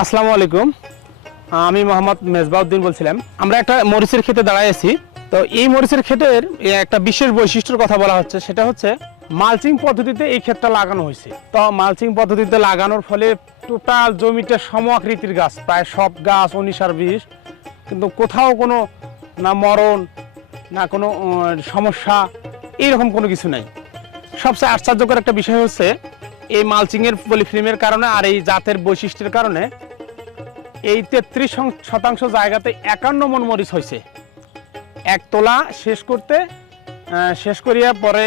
আসসালামু আলাইকুম। আমি মোহাম্মদ মেজবাউদ্দিন বলছিলাম। আমরা একটা মরিচের ক্ষেতে দাঁড়ায় আছি। তো এই মরিচের ক্ষেতের একটা বিশেষ বৈশিষ্ট্যর কথা বলা হচ্ছে, সেটা হচ্ছে মালচিং পদ্ধতিতে এই ক্ষেতটা লাগানো হয়েছে। তো মালচিং পদ্ধতিতে লাগানোর ফলে টোটাল জমিটা সম আকৃতির গাছ, প্রায় সব গাছ অনিসার বিষ কিন্তু কোথাও কোনো না মরণ, না কোনো সমস্যা, এইরকম কোনো কিছু নাই। সবচেয়ে আশ্চর্যকর একটা বিষয় হচ্ছে, এই মালচিংয়ের পলিফিল্মের কারণে আর এই জাতের বৈশিষ্ট্যের কারণে এই তেত্রিশ শতাংশ জায়গাতে একান্ন মন মরিচ হয়েছে এক তোলা শেষ করতে শেষ করিয়া পরে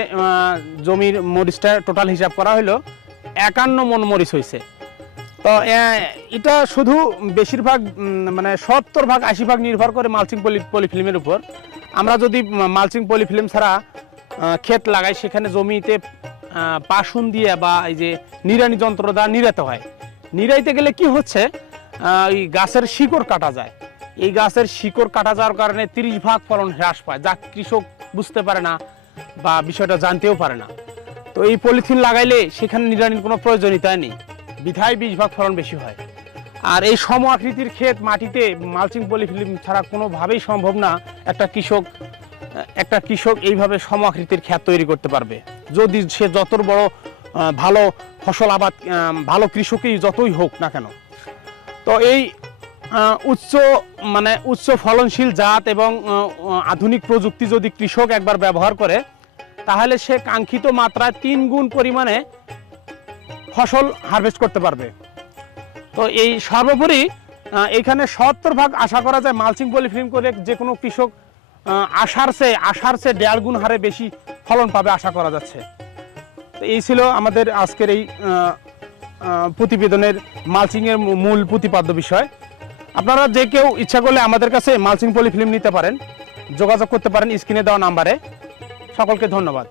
জমির মরিচটা টোটাল হিসাব করা হলো একান্ন মন মরিচ হয়েছে তো এটা শুধু বেশিরভাগ মানে সত্তর ভাগ, আশি ভাগ নির্ভর করে মালচিং পলি পলিফিল্মের উপর। আমরা যদি মালচিং পলিফিল্ম ছাড়া ক্ষেত লাগাই, সেখানে জমিতে পাশুন দিয়ে বা এই যে নিড়ানি যন্ত্র দ্বারা নিড়াতে হয়। নিরাইতে গেলে কি হচ্ছে এই গাছের শিকড় কাটা যায়। এই গাছের শিকড় কাটা যাওয়ার কারণে তিরিশ ভাগ ফলন হ্রাস পায়, যা কৃষক বুঝতে পারে না বা বিষয়টা জানতেও পারে না। তো এই পলিথিন লাগাইলে সেখানে নিড়ানির কোনো প্রয়োজনীয়তা নেই। বিধায় বিশ ভাগ ফলন বেশি হয়। আর এই সম আকৃতির ক্ষেত মাটিতে মালচিং পলিফিল্ম ছাড়া কোনোভাবেই সম্ভব না একটা কৃষক একটা কৃষক এইভাবে সম আকৃতির ক্ষেত তৈরি করতে পারবে। যদি সে যত বড় ভালো ফসল আবাদ ভালো কৃষকই যতই হোক না কেন। তো এই উচ্চ মানে উচ্চ ফলনশীল জাত এবং আধুনিক প্রযুক্তি যদি কৃষক একবার ব্যবহার করে, তাহলে সে কাঙ্ক্ষিত মাত্রায় তিন গুণ পরিমাণে ফসল হারভেস্ট করতে পারবে। তো এই সর্বোপরি এখানে সত্তর ভাগ আশা করা যায় মালচিং পলিফিল্ম করে যে কোনো কৃষক আশার চেয়ে আশার চেয়ে দেড় গুণ হারে বেশি ফলন পাবে আশা করা যাচ্ছে। তো এই ছিল আমাদের আজকের এই প্রতিবেদনের মালচিংয়ের মূল প্রতিপাদ্য বিষয়। আপনারা যে কেউ ইচ্ছা করলে আমাদের কাছে মালচিং পলিফিল্ম নিতে পারেন, যোগাযোগ করতে পারেন স্ক্রিনে দেওয়া নাম্বারে। সকলকে ধন্যবাদ।